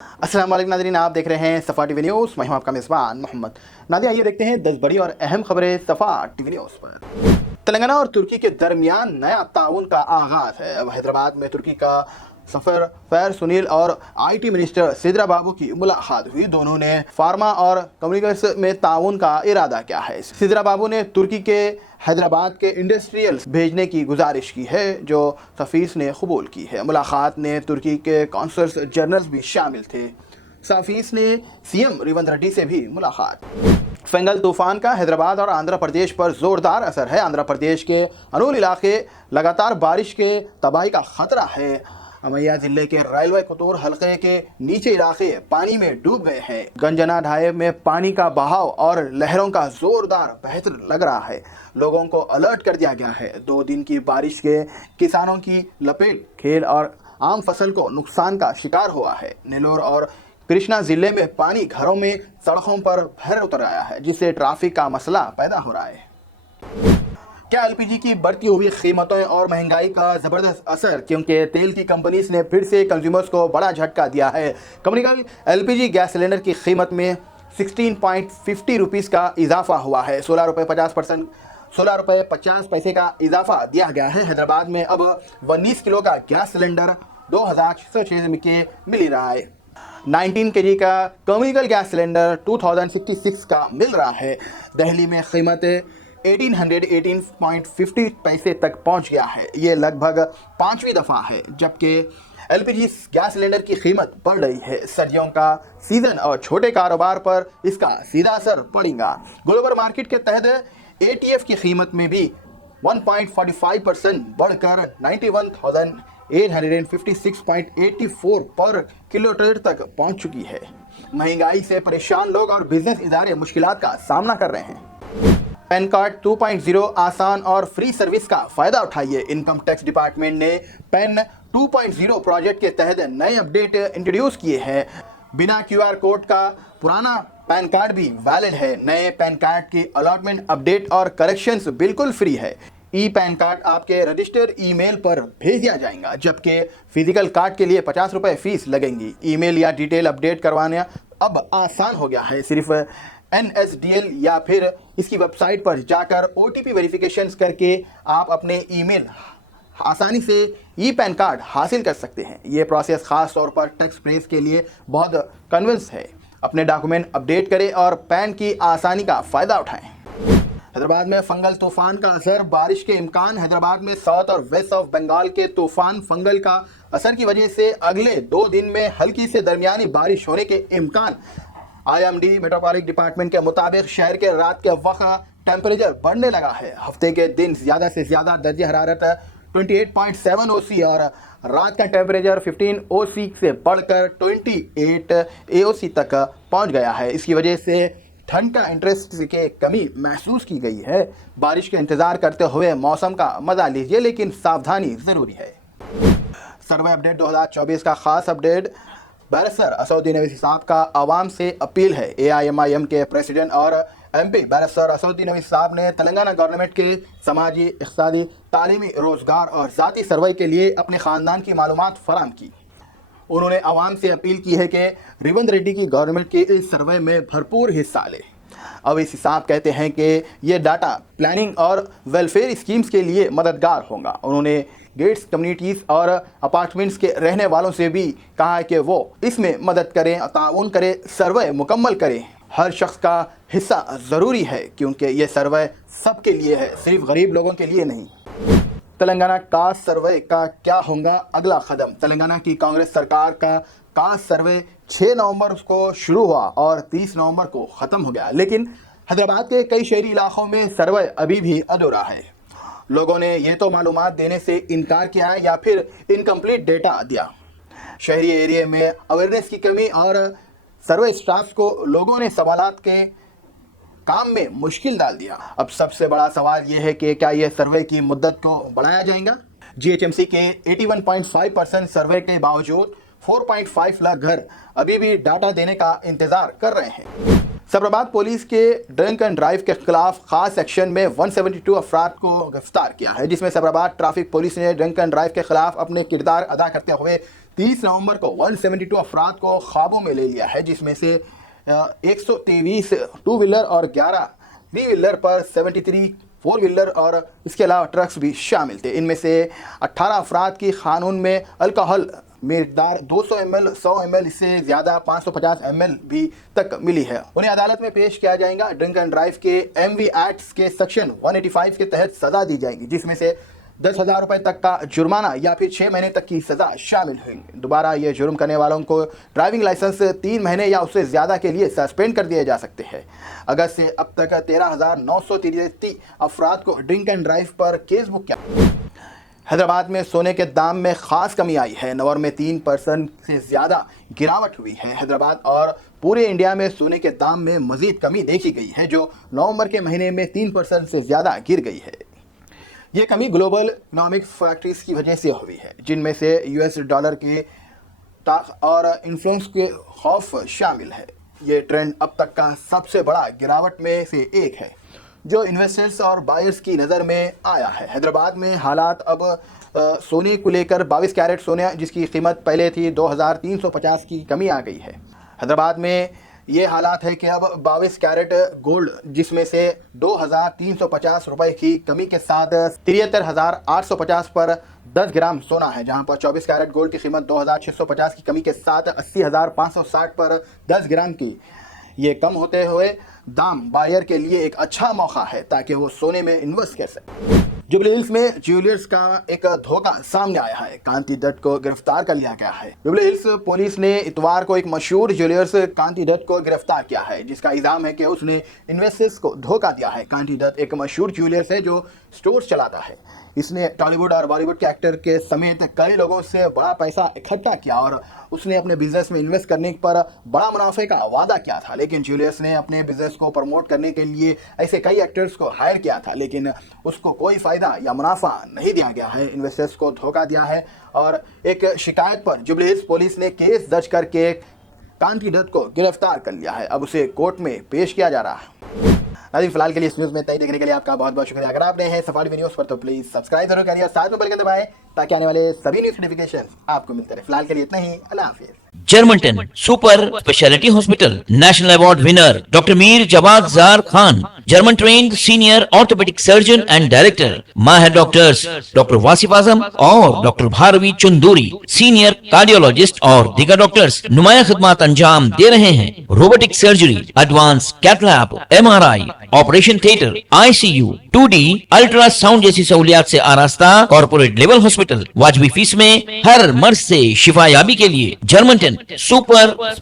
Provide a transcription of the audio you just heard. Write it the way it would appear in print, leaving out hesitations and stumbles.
अस्सलाम वालेकुम नाज़रीन, आप देख रहे हैं सफ़ा टीवी न्यूज़। मैं हूं आपका मेज़बान मोहम्मद। नाज़रीन, आइए देखते हैं 10 बड़ी और अहम खबरें सफ़ा टीवी न्यूज़ पर। तेलंगाना और तुर्की के दरमियान नया ताउन का आगाज़ है। अब हैदराबाद में तुर्की का सफ़र फैर सुनील और IT मिनिस्टर सिद्रा बाबू की मुलाकात हुई। दोनों ने फार्मा और कम्युनिकेशन में ताउन का इरादा किया है। सिद्रा बाबू ने तुर्की के हैदराबाद के इंडस्ट्रियल्स भेजने की गुजारिश की है, जो सफ़ीर ने कबूल की है। मुलाकात में तुर्की के कौंसल्स जनरल भी शामिल थे। सफ़ीर ने CM रेवंत रेड्डी से भी मुलाकात। फेंगल तूफान का हैदराबाद और आंध्र प्रदेश पर जोरदार असर है। आंध्र प्रदेश के अनुल इलाके लगातार बारिश के तबाही का खतरा है। अमैया जिले के रेलवे कुतूर हल्के के नीचे इलाके पानी में डूब गए हैं। गंजना ढाए में पानी का बहाव और लहरों का जोरदार बहतर लग रहा है। लोगों को अलर्ट कर दिया गया है। 2 दिन की बारिश के किसानों की लपेट खेल और आम फसल को नुकसान का शिकार हुआ है। नेल्लोर और कृष्णा जिले में पानी घरों में सड़कों पर भर उतर आया है, जिससे ट्रैफिक का मसला पैदा हो रहा है। क्या LPG की बढ़ती हुई कीमतों और महंगाई का ज़बरदस्त असर, क्योंकि तेल की कंपनीज ने फिर से कंज्यूमर्स को बड़ा झटका दिया है। कमर्शियल LPG गैस सिलेंडर की कीमत में 16.50 रुपीज़ का इजाफा हुआ है। 16 रुपये 50 पैसे का इजाफा दिया गया है। हैदराबाद में अब 19 किलो का गैस सिलेंडर 2606 के मिल रहा है। 19 kg का कमर्शियल गैस सिलेंडर 2066 का मिल रहा है। दिल्ली में कीमत 1818.50 पैसे तक पहुंच गया है। ये लगभग 5वीं दफ़ा है जबकि LPG गैस सिलेंडर की कीमत बढ़ रही है। सर्दियों का सीजन और छोटे कारोबार पर इसका सीधा असर पड़ेगा। ग्लोबल मार्केट के तहत ATF की कीमत में भी 1.45% बढ़कर 91,856.84 पर किलो ट्रेड तक पहुंच चुकी है। महंगाई से परेशान लोग और बिजनेस इदारे मुश्किलात का सामना कर रहे हैं। पैन कार्ड 2.0 आसान और फ्री सर्विस का फायदा उठाइए। इनकम टैक्स डिपार्टमेंट ने पैन 2.0 प्रोजेक्ट के तहत नए अपडेट इंट्रोड्यूस किए हैं। बिना QR कोड का पुराना पैन कार्ड भी वैलिड है। नए पैन कार्ड की अलॉटमेंट, अपडेट और करेक्शंस बिल्कुल फ्री है। पैन कार्ड आपके रजिस्टर्ड ईमेल पर भेज दिया जाएगा, जबकि फिजिकल कार्ड के लिए 50 रुपये फीस लगेंगी। ईमेल या डिटेल अपडेट करवाना अब आसान हो गया है। सिर्फ NSDL या फिर इसकी वेबसाइट पर जाकर OTP वेरिफिकेशन करके आप अपने ईमेल आसानी से पैन कार्ड हासिल कर सकते हैं। ये प्रोसेस खास तौर पर टैक्स प्रेस के लिए बहुत कन्विंस है। अपने डॉक्यूमेंट अपडेट करें और पैन की आसानी का फ़ायदा उठाएं। हैदराबाद में फंगल तूफान का असर, बारिश के इम्कान। हैदराबाद में साउथ और वेस्ट ऑफ बंगाल के तूफान फंगल का असर की वजह से अगले 2 दिन में हल्की से दरमियानी बारिश होने के इम्कान। IMD मेट्रोपॉलिटन डिपार्टमेंट के मुताबिक शहर के रात के वक्त टेम्परेचर बढ़ने लगा है। हफ्ते के दिन ज़्यादा से ज़्यादा दर्जे हरारत 28.7 OC और रात का टेम्परेचर 15 OC से बढ़कर 28 AOC तक पहुंच गया है। इसकी वजह से ठंड का इंटरेस्ट की कमी महसूस की गई है। बारिश का इंतजार करते हुए मौसम का मजा लीजिए, लेकिन सावधानी ज़रूरी है। सर्वे अपडेट 2024 का खास अपडेट। बैरिस्टर असदुद्दीन अवैसी साहब का आवाम से अपील है। AIMIM के प्रेसिडेंट और MP बैरिस्टर असदुद्दीन अवैसी साहब ने तेलंगाना गवर्नमेंट के समाजी, इक़्तिसादी, तालीमी, रोजगार और ज़ाती सर्वे के लिए अपने ख़ानदान की मालूमात फराहम की। उन्होंने आवाम से अपील की है कि रेवंत रेड्डी की गवर्नमेंट की इस सर्वे में भरपूर हिस्सा ले। अवैसी साहब कहते हैं कि ये डाटा प्लानिंग और वेलफेयर स्कीम्स के लिए मददगार होगा। उन्होंने गेट्स कम्युनिटीज़ और अपार्टमेंट्स के रहने वालों से भी कहा है कि वो इसमें मदद करें, ताउन करें, सर्वे मुकम्मल करें। हर शख्स का हिस्सा ज़रूरी है, क्योंकि ये सर्वे सबके लिए है, सिर्फ गरीब लोगों के लिए नहीं। तेलंगाना कास्ट सर्वे का क्या होगा अगला कदम? तेलंगाना की कांग्रेस सरकार का कास्ट सर्वे 6 नवंबर को शुरू हुआ और 30 नवंबर को ख़त्म हो गया, लेकिन हैदराबाद के कई शहरी इलाकों में सर्वे अभी भी अधूरा है। लोगों ने ये तो मालूमात देने से इनकार किया है या फिर इनकम्प्लीट डेटा दिया। शहरी एरिया में अवेयरनेस की कमी और सर्वे स्टाफ को लोगों ने सवालात के काम में मुश्किल डाल दिया। अब सबसे बड़ा सवाल यह है कि क्या यह सर्वे की मुद्दत को बढ़ाया जाएगा? GHMC के 81.5% सर्वे के बावजूद 4.5 लाख घर अभी भी डाटा देने का इंतजार कर रहे हैं। सबराबाद पुलिस के ड्रंक एंड ड्राइव के खिलाफ खास सेक्शन में 172 अफराद को गिरफ्तार किया है, जिसमें सबराबाद ट्रैफिक पुलिस ने ड्रंक एंड ड्राइव के खिलाफ अपने किरदार अदा करते हुए 30 नवंबर को 172 अफराद को ख्वाबों में ले लिया है, जिसमें से 123 टू व्हीलर और 11 थ्री व्हीलर पर 73 फोर व्हीलर और इसके अलावा ट्रक्स भी शामिल थे। इनमें से 18 अफराद की कानून में अल्कोहल मिकदार 200 ml, 100 ml, इससे ज़्यादा 550 ml भी तक मिली है। उन्हें अदालत में पेश किया जाएगा। ड्रिंक एंड ड्राइव के MV एक्ट्स के सेक्शन 185 के तहत सज़ा दी जाएगी, जिसमें से 10,000 रुपये तक का जुर्माना या फिर 6 महीने तक की सज़ा शामिल होंगी। दोबारा ये जुर्म करने वालों को ड्राइविंग लाइसेंस 3 महीने या उससे ज़्यादा के लिए सस्पेंड कर दिए जा सकते हैं। अगस्त से अब तक 13,933 अफराद को ड्रिंक एंड ड्राइव पर केस बुक किया। हैदराबाद में सोने के दाम में खास कमी आई है। नवंबर में 3% से ज़्यादा गिरावट हुई है। हैदराबाद और पूरे इंडिया में सोने के दाम में मज़ीद कमी देखी गई है, जो नवंबर के महीने में 3% से ज़्यादा गिर गई है। ये कमी ग्लोबल इकोनॉमिक फैक्टर्स की वजह से हुई है, जिनमें से US डॉलर के ताक और इन्फ्लुएंस के खौफ शामिल है। ये ट्रेंड अब तक का सबसे बड़ा गिरावट में से एक है, जो इन्वेस्टर्स और बायर्स की नज़र में आया है। हैदराबाद में हालात अब सोने को लेकर 22 कैरेट सोने जिसकी कीमत पहले थी 2,350 की कमी आ गई है। हैदराबाद में ये हालात है कि अब 22 कैरेट गोल्ड जिसमें से 2,350 रुपये की कमी के साथ 73,850 पर 10 ग्राम सोना है, जहां पर 24 कैरेट गोल्ड की कीमत 2,650 की कमी के साथ 80,560 पर 10 ग्राम की। ये कम होते हुए दाम बायर के लिए एक अच्छा मौका है ताकि वो सोने में इन्वेस्ट कर सके। जुबली हिल्स में ज्वेलर्स का एक धोखा सामने आया है। कांति दत्त को गिरफ्तार कर लिया गया है। जुबली हिल्स पुलिस ने इतवार को एक मशहूर ज्वेलर्स कांति दत्त को गिरफ्तार किया है, जिसका इल्जाम है कि उसने इन्वेस्टर्स को धोखा दिया है। कांति दत्त एक मशहूर ज्वेलर्स है जो स्टोर्स चलाता है। इसने टॉलीवुड और बॉलीवुड के एक्टर के समेत कई लोगों से बड़ा पैसा इकट्ठा किया और उसने अपने बिजनेस में इन्वेस्ट करने पर बड़ा मुनाफे का वादा किया था। लेकिन ज्वेलर्स ने अपने बिजनेस को प्रमोट करने के लिए ऐसे कई एक्टर्स को हायर किया था, लेकिन उसको कोई फ़ायदा या मुनाफा नहीं दिया गया है। इन्वेस्टर्स को धोखा दिया है और एक शिकायत पर जुबली हिल्स पुलिस ने केस दर्ज करके कांति दत्त को गिरफ्तार कर लिया है। अब उसे कोर्ट में पेश किया जा रहा है। नाज़रीन, फिलहाल के लिए इस न्यूज़ में तय देखने के लिए आपका बहुत बहुत शुक्रिया। अगर आप नए हैं सफारी न्यूज़ पर तो प्लीज़ सब्सक्राइब जरूर करिए, साथ में बेल आइकन दबाएं ताकि आने वाले सभी न्यूज़ नोटिफिकेशन आपको मिलते रहे। फिलहाल के लिए इतना ही। अल्लाह हाफिज़। Germanten super speciality hospital, national award winner doctor Mir Jawad Jar Khan, German trained senior orthopaedic surgeon and director, माहिर डॉक्टर्स डॉक्टर वासिफ आजम और doctor Bharvi Chanduri, senior cardiologist और दीगर डॉक्टर्स नुमाया खिदमत अंजाम दे रहे हैं। Robotic surgery, advance cath lab, MRI, operation theatre, ICU, 2D ultrasound जैसी सहूलियात से आरास्ता कॉर्पोरेट लेवल हॉस्पिटल। वाजबी फीस में हर मर्ज से शिफायाबी के लिए जर्मनटन सुपर